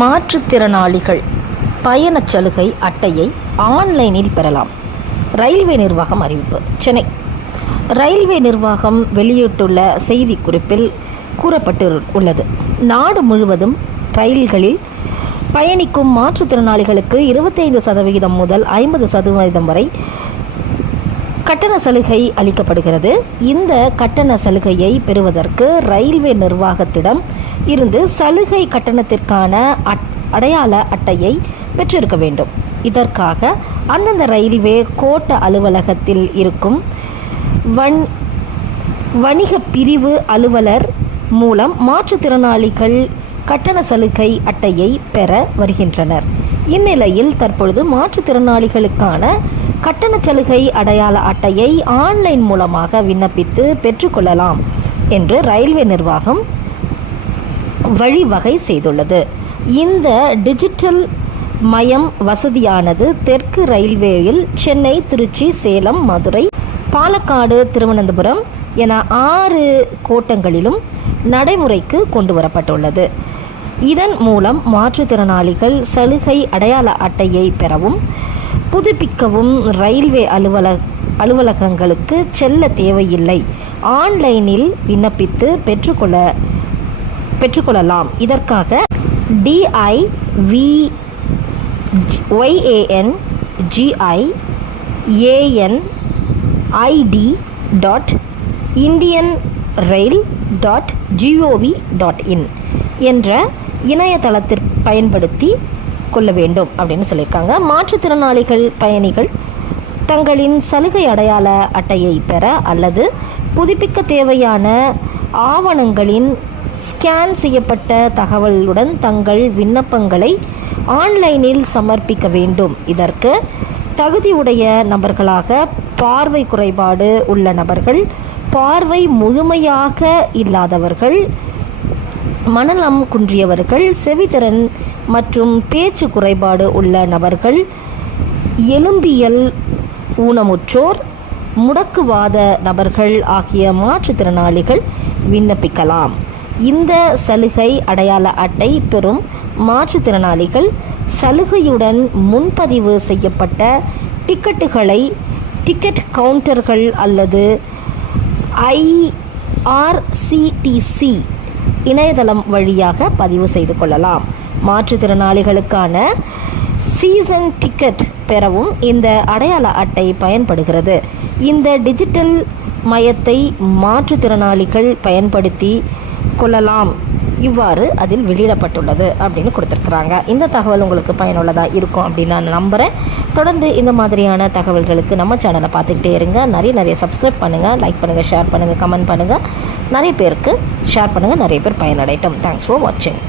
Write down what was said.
மாற்றுத்திறனாளிகள் பயணச் சலுகை அட்டையை ஆன்லைனில் பெறலாம். ரயில்வே நிர்வாகம் அறிவிப்பு சென்னை. ரயில்வே நிர்வாகம் வெளியிட்டுள்ள செய்திக்குறிப்பில் கூறப்பட்டு உள்ளது நாடு முழுவதும் ரயில்களில் பயணிக்கும் மாற்றுத்திறனாளிகளுக்கு இருபத்தைந்து சதவிகிதம் முதல் ஐம்பது சதவீதம் வரை கட்டண சலுகை அளிக்கப்படுகிறது. இந்த கட்டண சலுகையை பெறுவதற்கு ரயில்வே நிர்வாகத்திடம் இருந்து சலுகை கட்டணத்திற்கான அட் அடையாள அட்டையை பெற்றிருக்க வேண்டும். இதற்காக அந்தந்த ரயில்வே கோட்ட அலுவலகத்தில் இருக்கும் வன் வணிக பிரிவு அலுவலர் மூலம் மாற்றுத்திறனாளிகள் கட்டண சலுகை அட்டையை பெற வருகின்றனர். இந்நிலையில் தற்பொழுது மாற்றுத்திறனாளிகளுக்கான கட்டண சலுகை அடையாள அட்டையை ஆன்லைன் மூலமாக விண்ணப்பித்து பெற்றுக்கொள்ளலாம் என்று ரயில்வே நிர்வாகம் வழிவகை செய்துள்ளது. இந்த டிஜிட்டல் மயம் வசதியானது தெற்கு ரயில்வேயில் சென்னை திருச்சி சேலம் மதுரை பாலக்காடு திருவனந்தபுரம் என ஆறு கோட்டங்களிலும் நடைமுறைக்கு கொண்டு வரப்பட்டுள்ளது இதன் மூலம் மாற்றுத்திறனாளிகள் சலுகை அடையாள அட்டையை பெறவும் புதுப்பிக்கவும் ரயில்வே அலுவலக அலுவலகங்களுக்கு செல்ல தேவையில்லை. ஆன்லைனில் விண்ணப்பித்து பெற்றுக்கொள்ள பெற்றுக்கொள்ளலாம். இதற்காக DIV YAN GI AN ID dot Indian rail dot GOV dot in என்ற இணையதளத்திற்கு பயன்படுத்தி கொள்ள வேண்டும் அப்படின்னு சொல்லியிருக்காங்க. மாற்றுத்திறனாளிகள் பயணிகள் தங்களின் சலுகை அடையாள அட்டையை பெற அல்லது புதுப்பிக்க தேவையான ஆவணங்களின் ஸ்கேன் செய்யப்பட்ட தகவலுடன் தங்கள் விண்ணப்பங்களை ஆன்லைனில் சமர்ப்பிக்க வேண்டும். இதற்கு தகுதியுடைய நபர்களாக பார்வை குறைபாடு உள்ள நபர்கள் பார்வை முழுமையாக இல்லாதவர்கள் மனநலம் குன்றியவர்கள் செவித்திறன் மற்றும் பேச்சு குறைபாடு உள்ள நபர்கள் எலும்பியல் ஊனமுற்றோர் முடக்குவாத நபர்கள் ஆகிய மாற்றுத்திறனாளிகள் விண்ணப்பிக்கலாம். இந்த சலுகை அடையாள அட்டை பெறும் மாற்றுத்திறனாளிகள் சலுகையுடன் முன்பதிவு செய்யப்பட்ட டிக்கெட்டுகளை டிக்கெட் கவுண்டர்கள் அல்லது ஐஆர்சிடிசி இணையதளம் வழியாக பதிவு செய்து கொள்ளலாம். மாற்றுத்திறனாளிகளுக்கான சீசன் டிக்கெட் பெறவும் இந்த அடையாள அட்டை பயன்படுகிறது. இந்த டிஜிட்டல் மயத்தை மாற்றுத்திறனாளிகள் பயன்படுத்தி கொள்ளலாம். இவ்வாறு அதில் வெளியிடப்பட்டுள்ளது அப்படின்னு கொடுத்துருக்குறாங்க. இந்த தகவல் உங்களுக்கு பயனுள்ளதாக இருக்கும் அப்படின்னு நான் நம்புகிறேன் தொடர்ந்து இந்த மாதிரியான தகவல்களுக்கு நம்ம சேனலை பார்த்துக்கிட்டே இருங்க. நிறைய நிறைய சப்ஸ்கிரைப் பண்ணுங்கள் லைக் பண்ணுங்கள் ஷேர் பண்ணுங்கள் கமெண்ட் பண்ணுங்கள் நிறைய பேருக்கு ஷேர் பண்ணுங்கள் நிறைய பேர் பயனடையட்டும். தேங்க்ஸ் ஃபார் வாட்சிங்